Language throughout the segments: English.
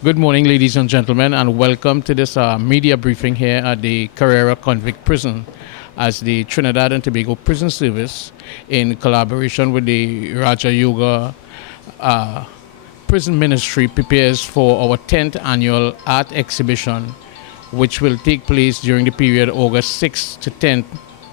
Good morning, ladies and gentlemen, and welcome to this media briefing here at the CARRERA Convict Prison as the Trinidad and Tobago Prison Service, in collaboration with the Raja Yoga Prison Ministry, prepares for our 10th annual art exhibition, which will take place during the period August 6th to 10th,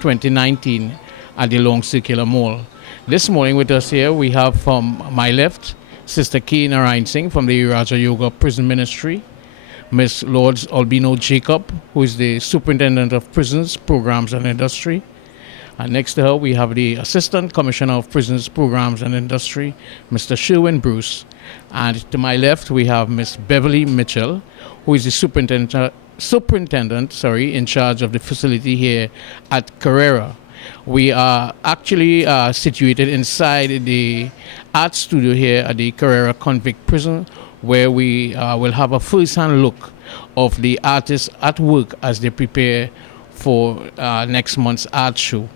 2019 at the Long Circular Mall. This morning with us here, we have from my left, Sister K. NARINESINGH from the Raja Yoga Prison Ministry, Ms. Lords Albino Jacob, who is the Superintendent of Prisons, Programs and Industry. And next to her, we have the Assistant Commissioner of Prisons, Programs and Industry, Mr. SHERWIN Bruce. And to my left, we have Ms. Beverly Mitchell, who is the Superintendent, in charge of the facility here at CARRERA. We are actually situated inside the art studio here at the CARRERA Convict Prison, where we will have a first-hand look of the artists at work as they prepare for next month's art show.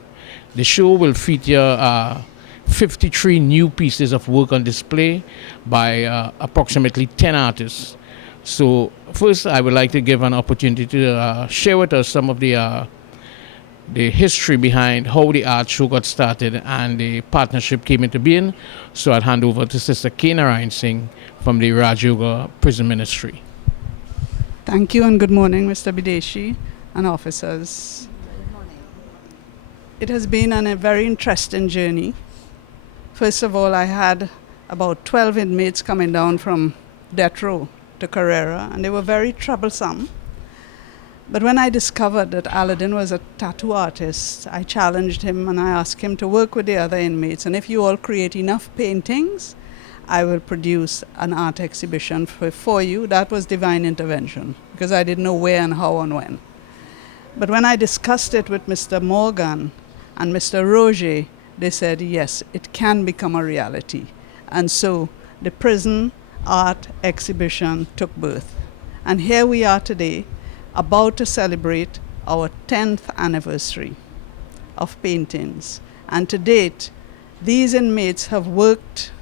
The show will feature 53 new pieces of work on display by approximately 10 artists. So first, I would like to give an opportunity to share with us some of the history behind how the art show got started and the partnership came into being. So I'll hand over to Sister K. NARINESINGH from the Raja Yoga Prison Ministry. Thank you and good morning, Mr. Bideshi and officers. Good morning. It has been a very interesting journey. First of all, I had about 12 inmates coming down from death row to CARRERA, and they were very troublesome. But when I discovered that ALLADIN was a tattoo artist, I challenged him and I asked him to work with the other inmates. And if you all create enough paintings, I will produce an art exhibition for you. That was divine intervention, because I didn't know where and how and when. But when I discussed it with Mr. Morgan and Mr. Roger, they said, yes, it can become a reality. And so the prison art exhibition took birth. And here we are today, about to celebrate our 10th anniversary of paintings. And to date, these inmates have worked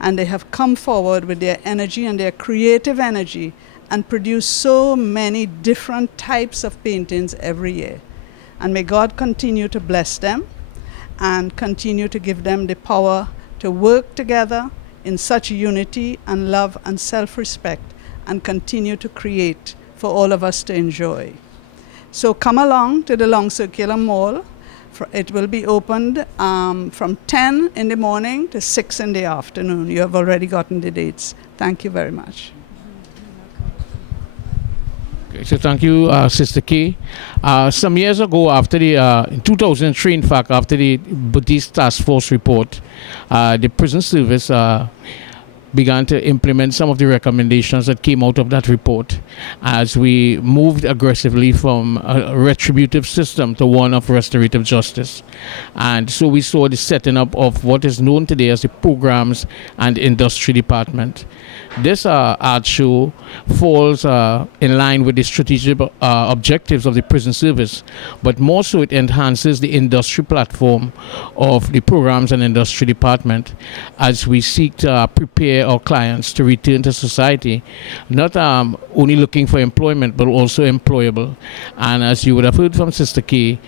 and they have come forward with their energy and their creative energy and produced so many different types of paintings every year. And may God continue to bless them and continue to give them the power to work together in such unity and love and self-respect and continue to create for all of us to enjoy. So come along to the Long Circular Mall. It will be opened from 10 in the morning to 6 in the afternoon. You have already gotten the dates. Thank you very much. Okay, so thank you, Sister K. Some years ago, in 2003, in fact, after the Buddhist Task Force report, the prison service began to implement some of the recommendations that came out of that report as we moved aggressively from a retributive system to one of restorative justice. And so we saw the setting up of what is known today as the Programs and Industry Department. This art show falls in line with the strategic objectives of the prison service, but more so it enhances the industry platform of the Programs and Industry Department as we seek to prepare our clients to return to society, not only looking for employment, but also employable. And as you would have heard from Sister K,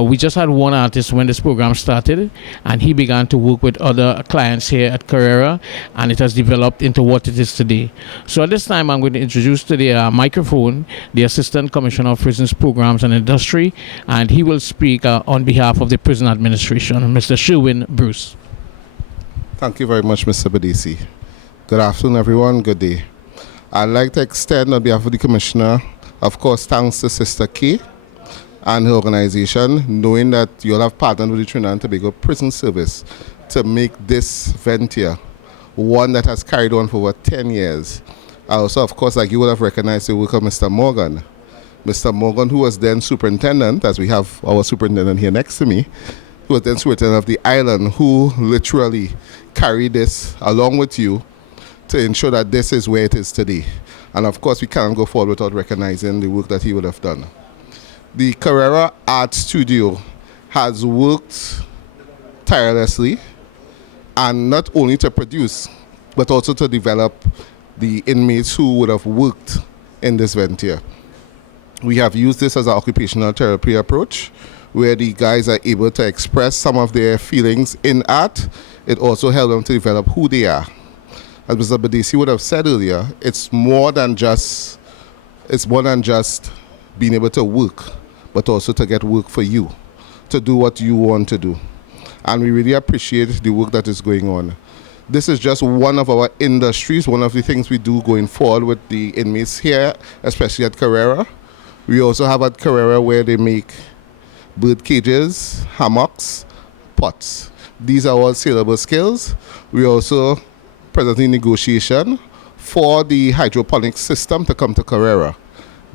we just had one artist when this program started, and he began to work with other clients here at CARRERA, and it has developed into what it is today. So at this time, I'm going to introduce to the microphone the Assistant Commissioner of Prisons, Programs and Industry, and he will speak on behalf of the Prison Administration, Mr. SHERWIN Bruce. Thank you very much, Mr. Badesi. Good afternoon, everyone. Good day. I'd like to extend on behalf of the Commissioner, of course, thanks to Sister K and her organization, knowing that you all have partnered with the Trinidad and Tobago Prison Service to make this venture one that has carried on for over 10 years. Also, of course, like you would have recognized the work of Mr. Morgan. Mr. Morgan, who was then superintendent, as we have our superintendent here next to me, who was then superintendent of the island, who literally carried this along with you to ensure that this is where it is today. And of course, we can't go forward without recognizing the work that he would have done. The CARRERA Art Studio has worked tirelessly, and not only to produce, but also to develop the inmates who would have worked in this venture. We have used this as an occupational therapy approach, where the guys are able to express some of their feelings in art. It also helps them to develop who they are. As Mr. Badesi would have said earlier, it's more than just being able to work, but also to get work for you, to do what you want to do. And we really appreciate the work that is going on. This is just one of our industries, one of the things we do going forward with the inmates here, especially at CARRERA. We also have at CARRERA where they make bird cages, hammocks, pots. These are all saleable skills. We also presently in negotiation for the hydroponic system to come to CARRERA.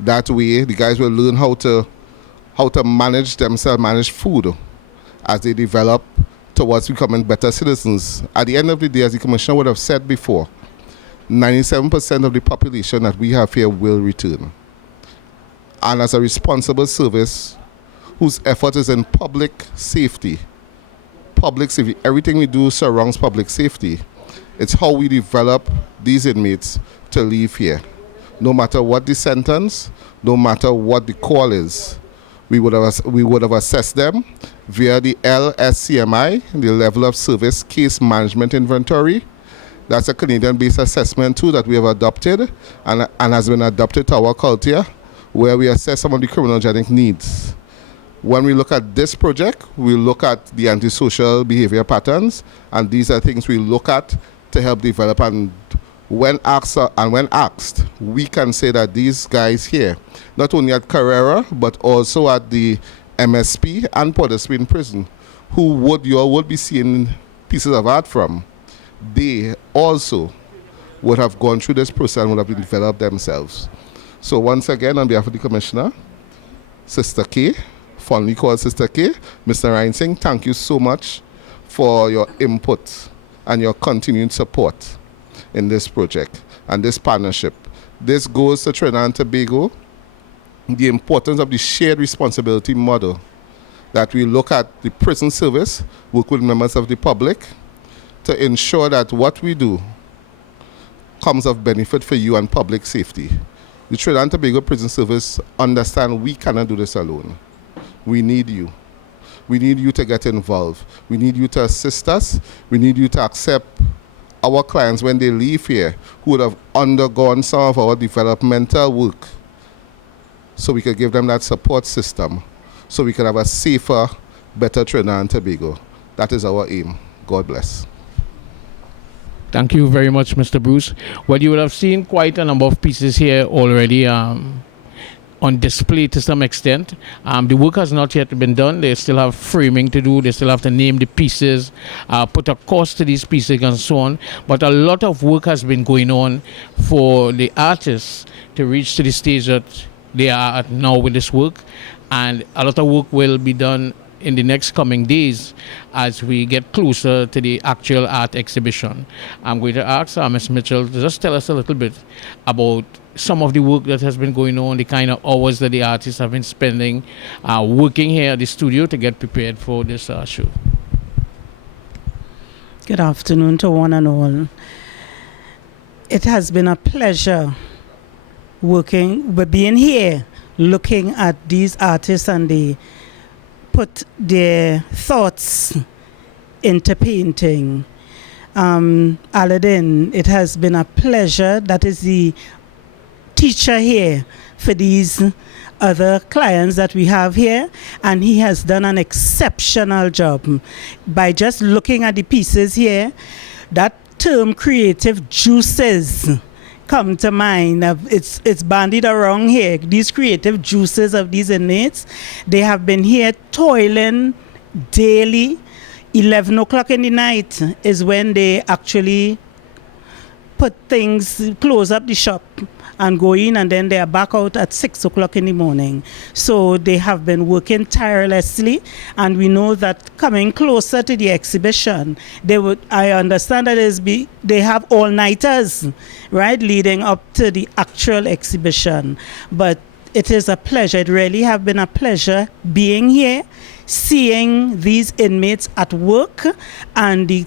That way, the guys will learn how to manage themselves, manage food as they develop towards becoming better citizens. At the end of the day, as the Commissioner would have said before, 97% of the population that we have here will return. And as a responsible service whose effort is in public safety, everything we do surrounds public safety. It's how we develop these inmates to live here. No matter what the sentence, no matter what the call is, we would have assessed them via the LSCMI, the Level of Service Case Management Inventory. That's a Canadian-based assessment tool that we have adopted and has been adopted to our culture, where we assess some of the criminogenic needs. When we look at this project, we look at the antisocial behavior patterns, and these are things we look at to help develop. And when asked, we can say that these guys here, not only at CARRERA, but also at the MSP and Port of Spain prison, who you all would be seeing pieces of art from, they also would have gone through this process and would have developed themselves. So once again, on behalf of the Commissioner, Sister K, fondly called Sister K, Mr. NARINESINGH, thank you so much for your input and your continued support in this project and this partnership. This goes to Trinidad and Tobago, the importance of the shared responsibility model, that we look at the prison service, work with members of the public to ensure that what we do comes of benefit for you and public safety. The Trinidad and Tobago Prison Service understand we cannot do this alone. We need you. We need you to get involved. We need you to assist us. We need you to accept our clients when they leave here who would have undergone some of our developmental work, so we could give them that support system, so we could have a safer, better Trinidad and Tobago. That is our aim. God bless. Thank you very much, Mr. Bruce. Well, you would have seen quite a number of pieces here already on display to some extent. The work has not yet been done. They still have framing to do. They still have to name the pieces, put a cost to these pieces and so on. But a lot of work has been going on for the artists to reach to the stage that they are at now with this work. And a lot of work will be done in the next coming days as we get closer to the actual art exhibition. I'm going to ask Ms. Mitchell to just tell us a little bit about some of the work that has been going on, the kind of hours that the artists have been spending working here at the studio to get prepared for this show. Good afternoon to one and all. It has been a pleasure being here, looking at these artists, and they put their thoughts into painting. ALLADIN, it has been a pleasure. That is the teacher here for these other clients that we have here, and he has done an exceptional job. By just looking at the pieces here, that term creative juices come to mind. It's bandied around here. These creative juices of these inmates, they have been here toiling daily. 11 o'clock in the night is when they actually put things, close up the shop and go in, and then they are back out at 6 o'clock in the morning. So they have been working tirelessly, and we know that coming closer to the exhibition, I understand that they have all-nighters, right, leading up to the actual exhibition. But it is a pleasure, it really have been a pleasure being here, seeing these inmates at work, and the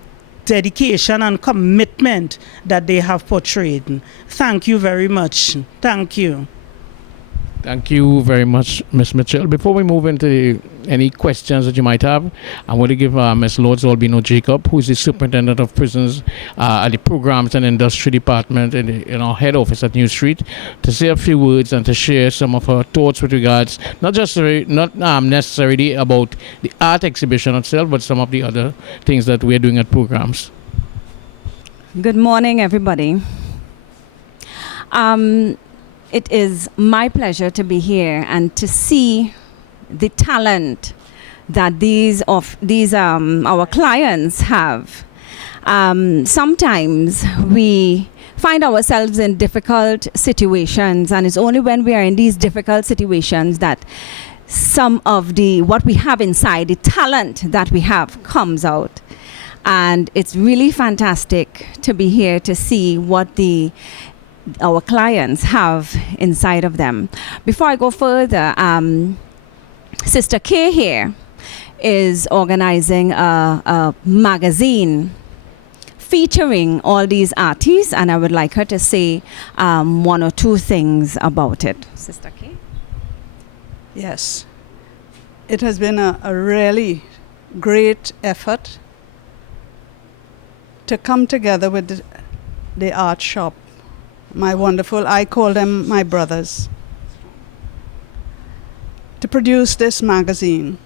dedication and commitment that they have portrayed. Thank you very much. Thank you. Thank you very much, Ms. Mitchell. Before we move into any questions that you might have, I want to give Ms. Lords Albino Jacob, who is the Superintendent of Prisons at the Programs and Industry Department in our head office at New Street, to say a few words and to share some of her thoughts with regards, not necessarily about the art exhibition itself, but some of the other things that we're doing at Programs. Good morning, everybody. It is my pleasure to be here and to see the talent that our clients have. Sometimes we find ourselves in difficult situations, and it's only when we are in these difficult situations that some of what we have inside, the talent that we have, comes out. And it's really fantastic to be here to see what our clients have inside of them. Before I go further, Sister K here is organizing a magazine featuring all these artists, and I would like her to say one or two things about it. Sister K? Yes. It has been a really great effort to come together with the art shop. I call them my brothers, to produce this magazine.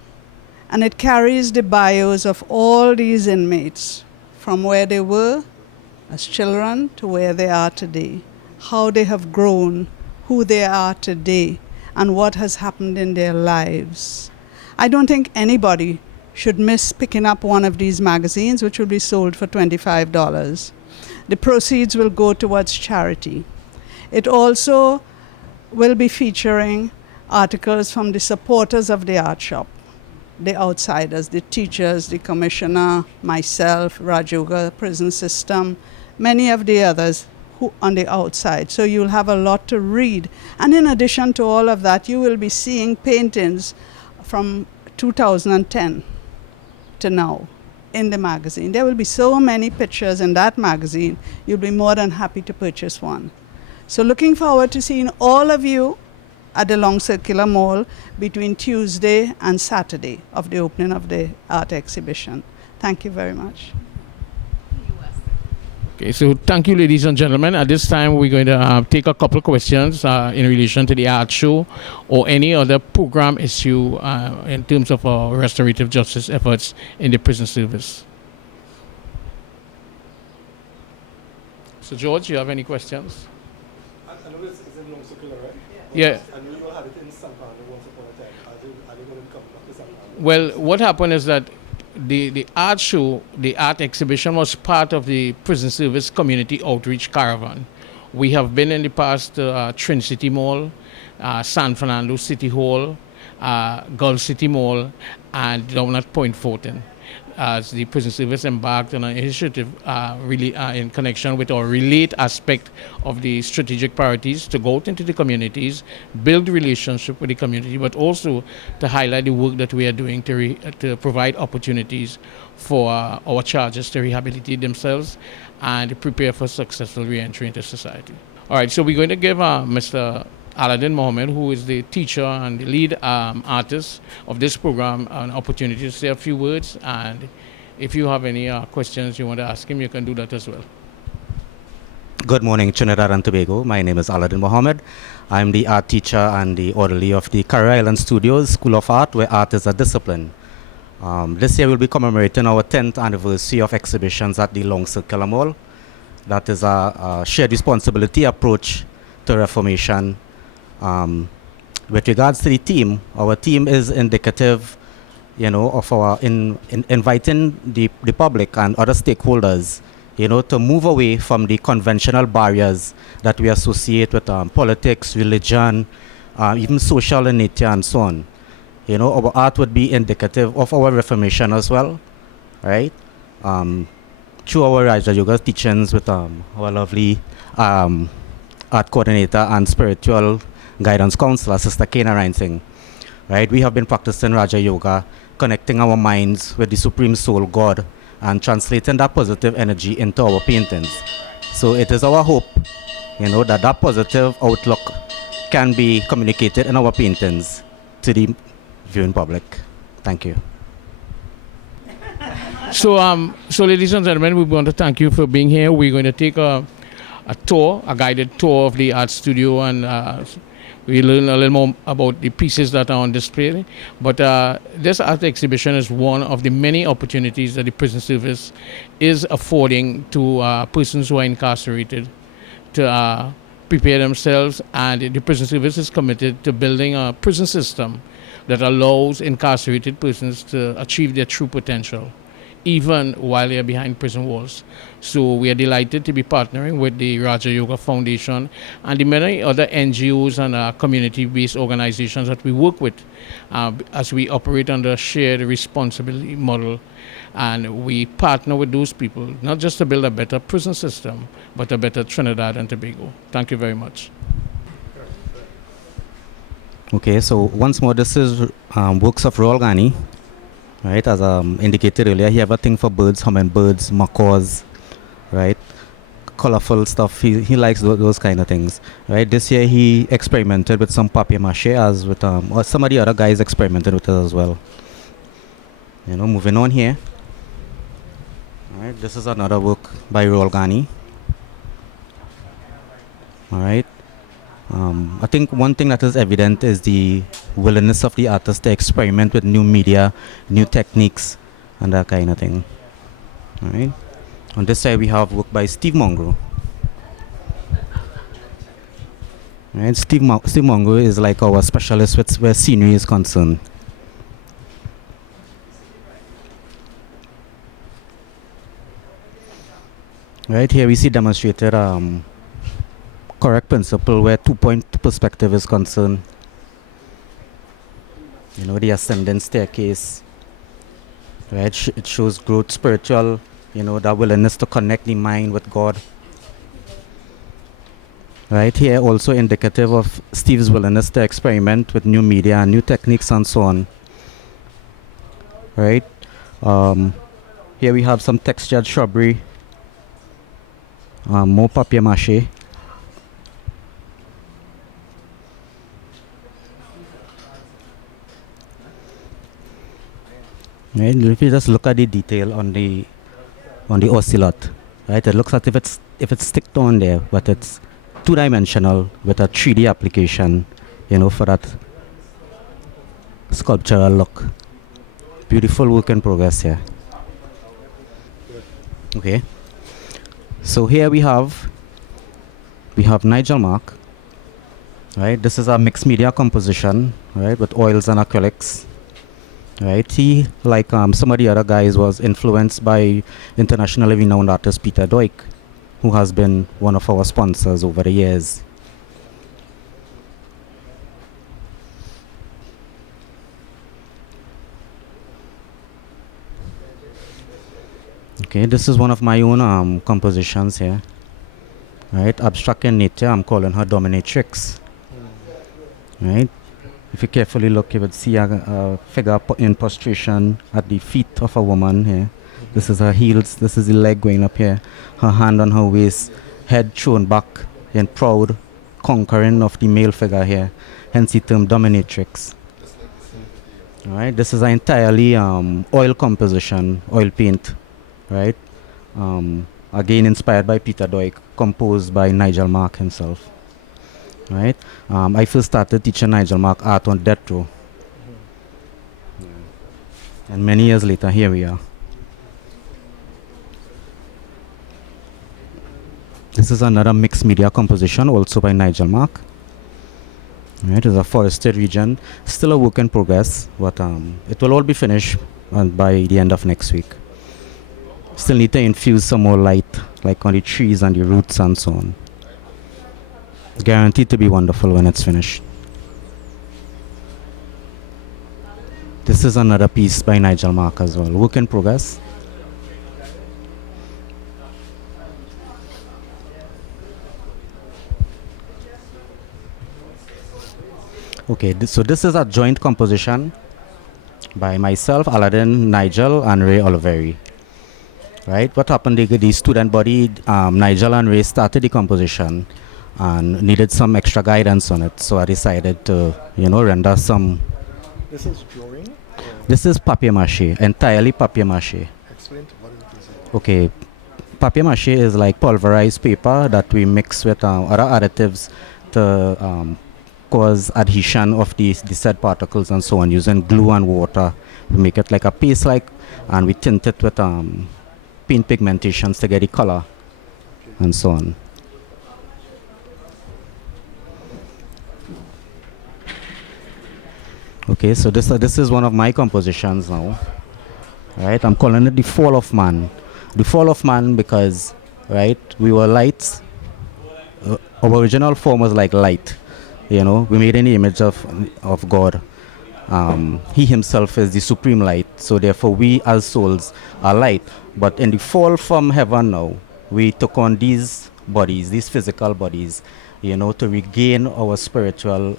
And it carries the bios of all these inmates, from where they were as children to where they are today, how they have grown, who they are today, and what has happened in their lives. I don't think anybody should miss picking up one of these magazines, which will be sold for $25. The proceeds will go towards charity. It also will be featuring articles from the supporters of the art shop, the outsiders, the teachers, the commissioner, myself, Rajoga prison system, many of the others who on the outside. So you'll have a lot to read. And in addition to all of that, you will be seeing paintings from 2010 to now in the magazine. There will be so many pictures in that magazine, you'll be more than happy to purchase one. So looking forward to seeing all of you at the Long Circular Mall between Tuesday and Saturday of the opening of the art exhibition. Thank you very much. Okay, so thank you, ladies and gentlemen. At this time, we're going to take a couple of questions in relation to the art show or any other program issue in terms of our restorative justice efforts in the prison service. So, George, you have any questions? I know it's in Long Circular, right? Yeah. And you had it in Sampano once upon a time. Are they going to come back to Sampano? Well, what happened is that the art show, the art exhibition was part of the prison service community outreach caravan. We have been in the past to Trin City Mall, San Fernando City Hall, Gulf City Mall, and down at Point Fortin, as the prison service embarked on an initiative really in connection with our relate aspect of the strategic priorities to go out into the communities, build relationship with the community, but also to highlight the work that we are doing to provide opportunities for our charges to rehabilitate themselves and prepare for successful re-entry into society. All right, so we're going to give Mr. ALLADIN Mohammed, who is the teacher and the lead artist of this program, an opportunity to say a few words. And if you have any questions you want to ask him, you can do that as well. Good morning, Trinidad and Tobago. My name is ALLADIN Mohammed. I'm the art teacher and the orderly of the CARRERA Island Studios School of Art, where art is a discipline. This year we'll be commemorating our 10th anniversary of exhibitions at the Long Circular Mall. That is a shared responsibility approach to reformation. With regards to the theme, our theme is indicative, of our inviting the public and other stakeholders, to move away from the conventional barriers that we associate with politics, religion, even social in nature and so on. Our art would be indicative of our reformation as well, right? Through our Raja Yoga teachings with our lovely art coordinator and spiritual guidance counselor, Sister K. NARINESINGH, right? We have been practicing Raja Yoga, connecting our minds with the Supreme Soul, God, and translating that positive energy into our paintings. So it is our hope, you know, that that positive outlook can be communicated in our paintings to the viewing public. Thank you. So ladies and gentlemen, we want to thank you for being here. We're going to take a tour, a guided tour of the art studio, and we learn a little more about the pieces that are on display. But this art exhibition is one of the many opportunities that the prison service is affording to persons who are incarcerated to prepare themselves, and the prison service is committed to building a prison system that allows incarcerated persons to achieve their true potential, even while they're behind prison walls. So we are delighted to be partnering with the Raja Yoga Foundation and the many other NGOs and community-based organizations that we work with as we operate under a shared responsibility model. And we partner with those people, not just to build a better prison system, but a better Trinidad and Tobago. Thank you very much. Okay, so once more, this is works of Royal Ghani. Right, as indicated earlier, he have a thing for birds, hummingbirds, macaws, right? Colorful stuff. He likes those kind of things, right? This year he experimented with some papier-mâché, as with or some of the other guys experimented with it as well. You know, moving on here. All right, this is another work by Royal Ghani. All right. I think one thing that is evident is the willingness of the artist to experiment with new media, new techniques, and that kind of thing. All right. On this side, we have work by Steve Mongo. Right. Steve Mongo is like our specialist with where scenery is concerned. Right here, we see demonstrated correct principle where two-point perspective is concerned. You know, the ascending staircase, right? It shows growth, spiritual, you know, that willingness to connect the mind with God. Right here, also indicative of Steve's willingness to experiment with new media and new techniques and so on. Right? Here we have some textured shrubbery, more papier-mâché. Right, if you just look at the detail on the ocelot, right? It looks as if it's sticked on there, but it's two-dimensional with a 3D application, you know, for that sculptural look. Beautiful work in progress here. Okay. So here we have Nigel Mark. Right, this is a mixed media composition, right, with oils and acrylics. Right, he, like some of the other guys, was influenced by internationally renowned artist Peter Doig, who has been one of our sponsors over the years. Okay, this is one of my own compositions here. Right, abstract in nature. I'm calling her dominatrix. Right. If you carefully look, you would see a figure in prostration at the feet of a woman here. This is her heels, this is the leg going up here. Her hand on her waist, head thrown back in proud conquering of the male figure here. Hence the term dominatrix. Alright, this is an entirely oil composition, oil paint. Right? Again inspired by Peter Doig, composed by Nigel Mark himself. Right, I first started teaching Nigel Mark art on death row, and many years later, here we are. This is another mixed media composition, also by Nigel Mark. Right, it's a forested region, still a work in progress, but it will all be finished by the end of next week. Still need to infuse some more light, like on the trees and the roots and so on. Guaranteed to be wonderful when it's finished. This is another piece by Nigel Mark as well. Work in progress. Okay, so this is a joint composition by myself, ALLADIN, Nigel, and Ray Oliveri. right? What happened? The student body, Nigel and Ray started the composition and needed some extra guidance on it. So I decided to, render some. This is drawing? This is papier-mâché, entirely papier-mâché. Explain to what it is. Okay, papier-mâché is like pulverized paper that we mix with other additives to cause adhesion of the said particles and so on, using glue and water. We make it like a paste-like, and we tint it with paint pigmentations to get the color and so on. Okay, so this is one of my compositions now. Right, I'm calling it the Fall of Man. The Fall of Man because, right, we were light. Our original form was like light. We made in the image of God. He himself is the supreme light. So therefore, we as souls are light. But in the fall from heaven now, we took on these bodies, these physical bodies, to regain our spiritual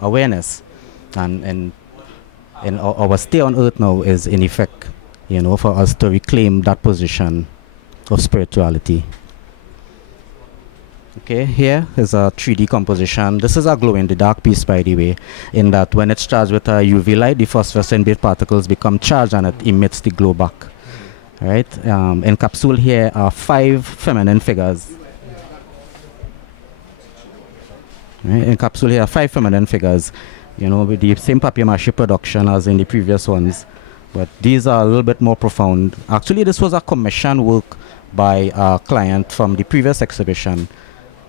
awareness. And our stay on earth now is in effect, for us to reclaim that position of spirituality. Okay, here is a 3D composition. This is a glow-in-the-dark piece, by the way, in that when it's charged with a UV light, the phosphorescent particles become charged and it emits the glow back. Right? Encapsulated here are 5 feminine figures. Right? Encapsulated here are 5 feminine figures. With the same papier-mâché production as in the previous ones. But these are a little bit more profound. Actually, this was a commissioned work by a client from the previous exhibition,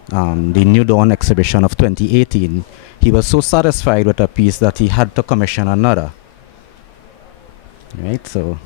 the New Dawn exhibition of 2018. He was so satisfied with a piece that he had to commission another. Right, so